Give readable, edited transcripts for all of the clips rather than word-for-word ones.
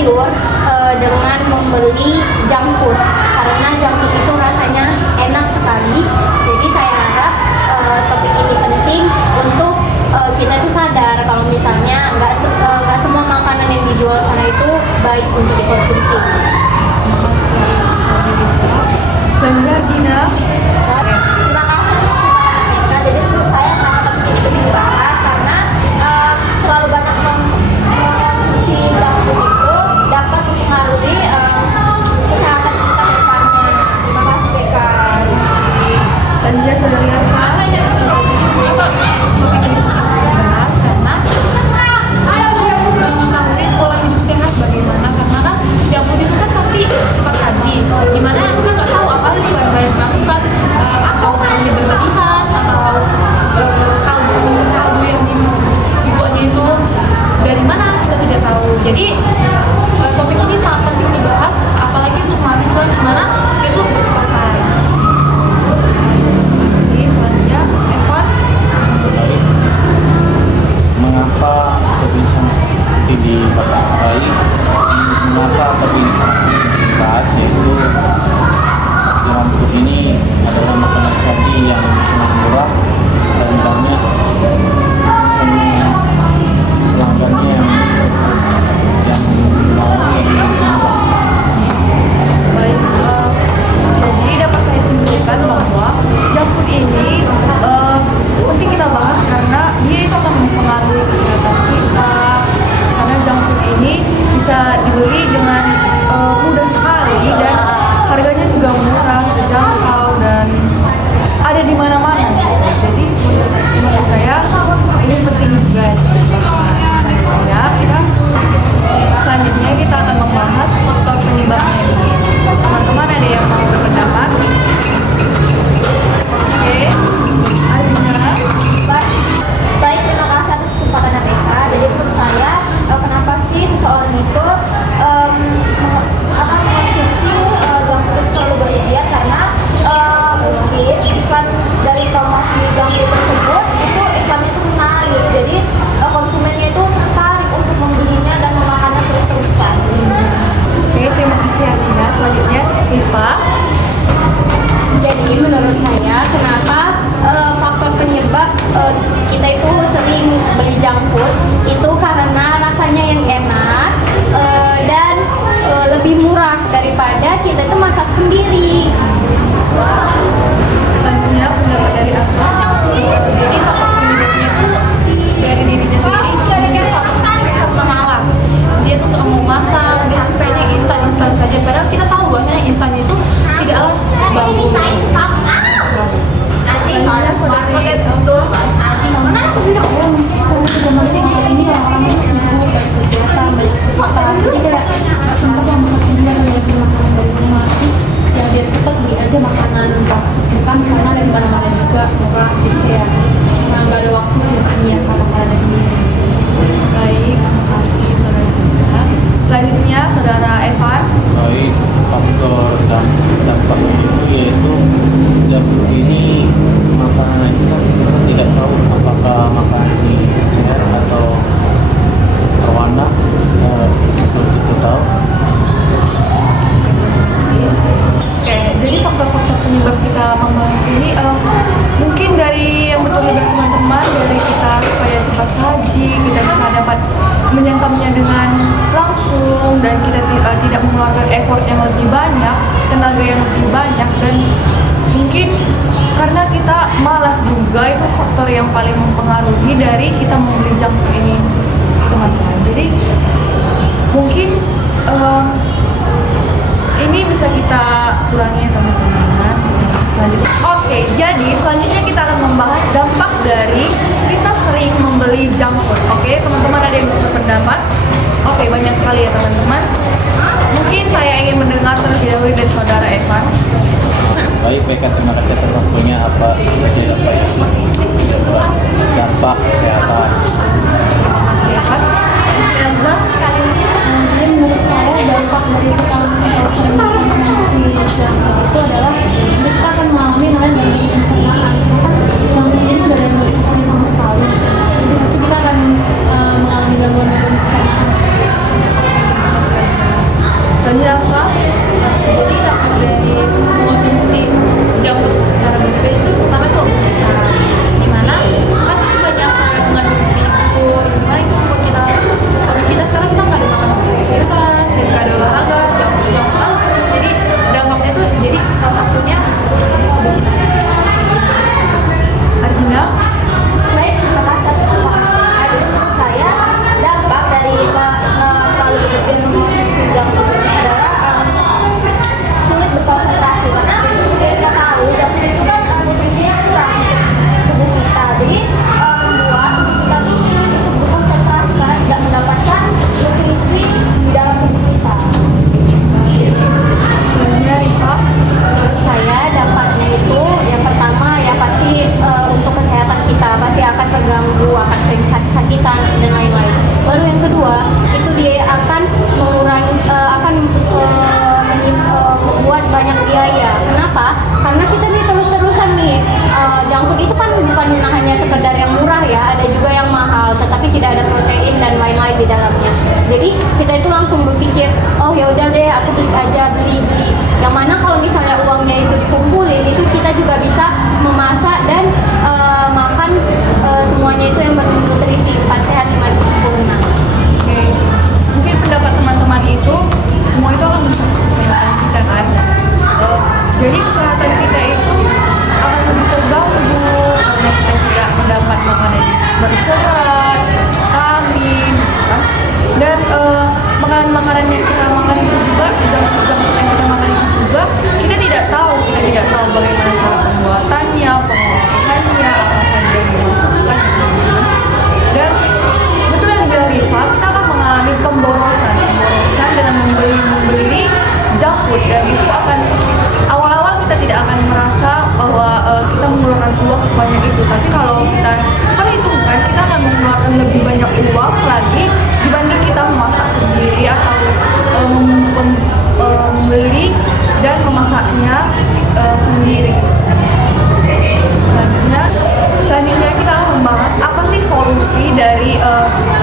tergiur dengan membeli junk food, karena junk food itu rasanya enak sekali. Jadi saya harap topik ini penting untuk kita itu sadar kalau misalnya nggak semua makanan yang dijual sana itu baik untuk dikonsumsi. Benar, Dina. Terima kasih atas kesempatan mereka. Jadi menurut saya kenapa topik ini penting dibahas, karena terlalu banyak mengkonsumsi junk food itu dapat mempengaruhi kesehatan kita ke depannya. Terima kasih Beka. Dan dia saudari Arfa. Mengetahui pola hidup sehat bagaimana, karena kan junk food itu kan pasti cepat saji, dimana kita nggak tahu apa yang banyak melakukan atau hanya berlebihan atau kaldu yang dibuatnya itu dari mana kita tidak tahu. Jadi topik ini sangat penting dibahas, apalagi untuk mahasiswa di mana itu berpapasan. Jadi selanjutnya Evan, mengapa topik sangat dibahas? Mengapa topik dibahas, yaitu junk food ini adalah makanan saji yang sangat murah dan banyak pelanggannya yang mau lebih murah. baik, jadi dapat saya simpulkan bahwa junk food ini penting kita bahas karena dia itu akan mempengaruhi kesehatan kita, karena junk food ini bisa dibeli dengan mudah sekali dan harganya juga murah, terjangkau dan ada di mana-mana. Jadi menurut saya ini penting juga dibahas. Ya, selanjutnya kita akan membahas faktor penyebabnya ini. Teman-teman ada yang mau berpendapat? Oke, Arina. Baik, terima kasih atas kesempatan mereka. Jadi menurut saya kenapa sih seseorang itu mengonsumsi junk food terlalu berlebihan, karena mungkin iklan dari promosi junk food tersebut itu iklannya itu menarik, jadi konsumennya itu tertarik untuk membelinya dan memakannya terus-terusan. Oke, terima kasih Arina. Selanjutnya Rifa. Jadi menurut saya kenapa faktor penyebab kita itu sering beli junk food itu karena rasanya yang enak dan lebih murah daripada kita itu masak sendiri. Selanjutnya pendapat dari aku. Jadi faktor penyebabnya itu dari dirinya sendiri. Dia faktor pemalas. Dia tuh nggak mau masak, dia tuh pengen instan saja. Padahal kita tahu bahwasanya instan itu tidaklah bagus. Selanjutnya saudari Mana aku bilang kamu juga masih ini orang-orang itu sibuk baik kegiatan baik aktivitas, jadi kayak nggak sempat yang masak sendiri dan lagi makanan dari rumah. Ya biar cepat beli aja makanan, bukan karena ada di mana-mana juga murah, jadi kayak nggak ada waktu sih untuk menyiapkan makanan sendiri. Baik, terima kasih saudara Lisa. Selanjutnya saudara Evan. Baik, faktor dan dampaknya itu yaitu junk food ini makanan itu kita tidak tahu apakah makanan ini sehat atau berwarna, belum tentu tahu. Oke, jadi faktor-faktor penyebab kita membahas ini mungkin dari yang betul dari teman-teman, dari kita supaya cepat saji, kita bisa dapat menyantapnya dengan langsung dan kita tidak mengeluarkan effort yang lebih banyak, tenaga yang lebih banyak, dan mungkin karena kita malas juga, itu faktor yang paling mempengaruhi dari kita membeli junk food ini, teman-teman. Jadi mungkin ini bisa kita kurangi, teman-teman. Selanjutnya, oke, jadi selanjutnya kita akan membahas dampak dari kita sering membeli junk food. Oke, teman-teman ada yang bisa berpendapat? Oke, banyak sekali ya teman-teman. Mungkin saya ingin mendengar terlebih dahulu dari saudara Evan. Baik, Beka, terima kasih atas waktunya. Apa saja dampak kesehatan? Evan, Elza. Jadi menurut saya dampak dari kita mengkonsumsi junk food itu adalah kita akan mengalami namanya gangguan pencernaan. Junk food ini udah ada nutrisinya sama sekali, jadi pasti kita akan mengalami gangguan pencernaan. Ternyata jadi dampak dari mengonsumsi junk food secara berlebihan itu pertama itu obesitas, dimana kan itu banyak mengandung fitur, dimana itu membuat kita obesitas karena kita nggak ada makan sayuran dan nggak ada olahraga, junk food. Jadi dampaknya itu jadi salah satunya obesitas. Artinya Baik, terima kasih atas menurut saya dampak dari terlalu berlebihan mengonsumsi junk food ini adalah sulit berkonsentrasi karena kita tahu junk food itu kan nutrisinya kurang untuk tubuh kita, jadi membuat kita tuh sulit untuk berkonsentrasi karena tidak mendapatkan nutrisi di dalam tubuh kita. sebenarnya Rifa, Menurut saya dampaknya itu yang pertama ya pasti untuk kesehatan kita pasti akan terganggu, akan sering sakit-sakitan dan lain-lain. Baru yang kedua itu dia akan mengurangi membuat banyak biaya. Kenapa? Karena kita nih terus-terusan nih junk food itu kan bukan hanya sekedar yang murah ya, ada juga yang mahal tetapi tidak ada protein dan lain-lain di dalamnya. Jadi kita itu langsung berpikir, oh ya udah deh aku beli aja, beli. Yang mana kalau misalnya uangnya itu dikumpulin itu kita juga bisa memasak dan makan semuanya itu yang bernutrisi, 4 sehat 5 sempurna. oke, mungkin pendapat teman-teman itu semua itu akan menunjukkan kesehatan kita kan. Jadi kesehatan kita itu akan lebih terganggu karena kita tidak mendapat makanan berserat, vitamin, kan? Dan makanan-makanan yang kita makan itu juga, junk-junk yang kita makan itu juga, kita tidak tahu bagaimana cara pembuatannya, pengolahannya, apa saja yang dimasukkan. Dan betul yang dibilang Rifa, kita akan mengalami pemborosan dengan membeli junk food, dan itu akan awal-awal kita tidak akan merasa bahwa kita mengeluarkan uang sebanyak itu, tapi kalau kita perhitungkan kita akan mengeluarkan lebih banyak uang lagi dibanding kita memasak sendiri atau membeli dan memasaknya sendiri. Selanjutnya kita akan membahas apa sih solusi dari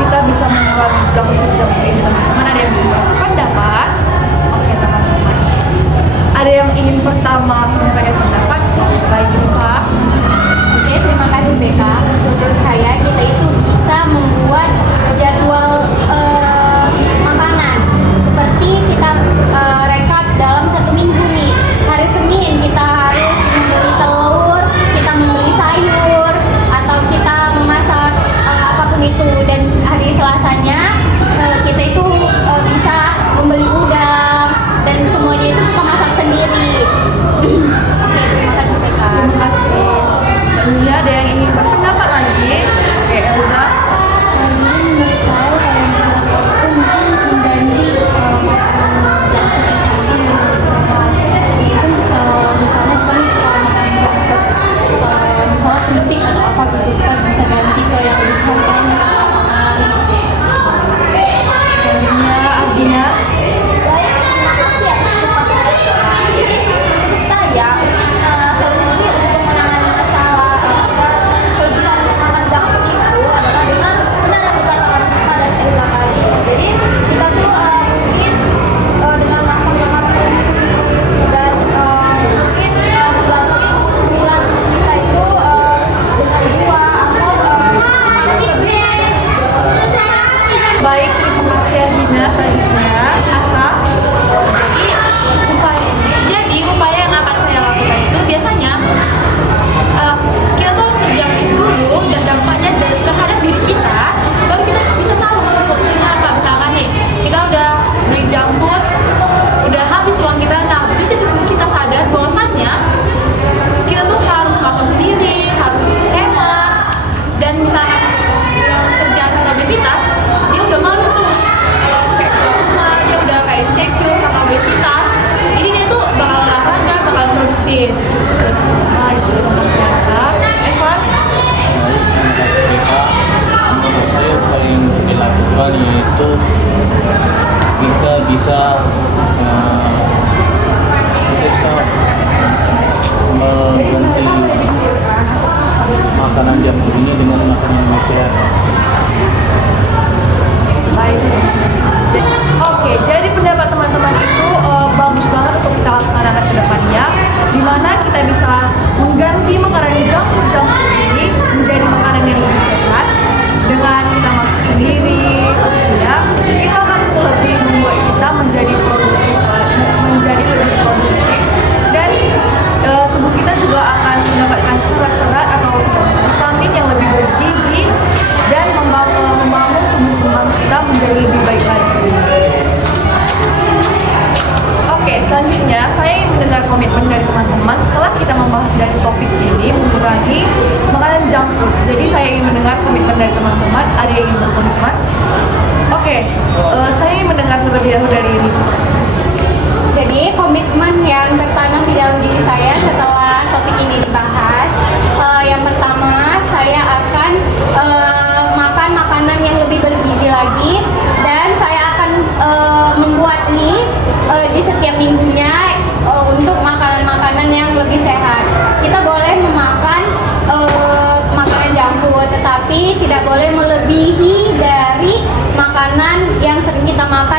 kita bisa mengurangi junk food ini. Teman-teman ada yang bisa pendapat? Oke teman-teman. Ada yang ingin pertama menyampaikan pendapat? Baik Pak. Oke, terima kasih BK. Menurut saya kita itu bisa membuat jadwal makanan. Seperti kita rekap dalam 1 minggu nih. Hari Senin kita harus membeli telur, kita membeli sayur, atau kita memasak apapun itu. Dan hari Selasanya kita itu bisa membeli udang dan semuanya itu kita masak sendiri. Oke, terima kasih BK. Terima kasih. Tentunya ada yang ingin berpendapat lagi? Oke Elza. Menurut saya kalau misalnya itu mungkin mengganti makanan yang kita ini sehat. Mungkin misalnya sekali suka makan junk food, misalnya penting atau apa gitu, kita bisa ganti ke yang lebih sehat kan. Selanjutnya Ardina. Baik, terima kasih atas kesempatan. Jadi menurut saya solusi untuk menangani masalah kelebihan makanan junk food itu adalah dengan benar yang dikatakan Pak dan Elza tadi. Jadi kita tuh mungkin dengan masak makanan sendiri dan mungkin mengganti cemilan kita itu dengan buah atau Baik, terima kasih Ardina. Selanjutnya Ata. Jadi upaya yang akan saya lakukan itu biasanya kita tuh harus terjangkit dulu dan dampaknya terhadap diri kita, baru kita bisa tahu solusinya apa. Misalkan nih kita udah beli junk food, udah habis uang kita, nah di situ kita sadar bahwasannya kita tuh harus makan sendiri, harus hemat, dan misalnya yang terjangkit obesitas, dia udah malu tuh kayak keluar rumah, dia udah kayak insecure karena obesitas, jadi dia tuh bakal olahraga, bakal produktif. Baik, terima kasih Ata. Evan. Menurut saya paling dilakukan yaitu kita bisa mengganti makanan junk food ini dengan makanan yang sehat. Baik. Oke, jadi pendapat teman-teman itu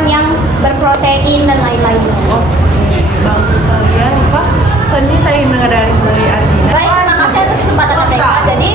makan yang berprotein dan lain-lain. Oke, bagus sekali ya Rifa. Selanjutnya saya ingin mendengar dari saudari Artina. Baik, terima kasih atas kesempatan Kak. Jadi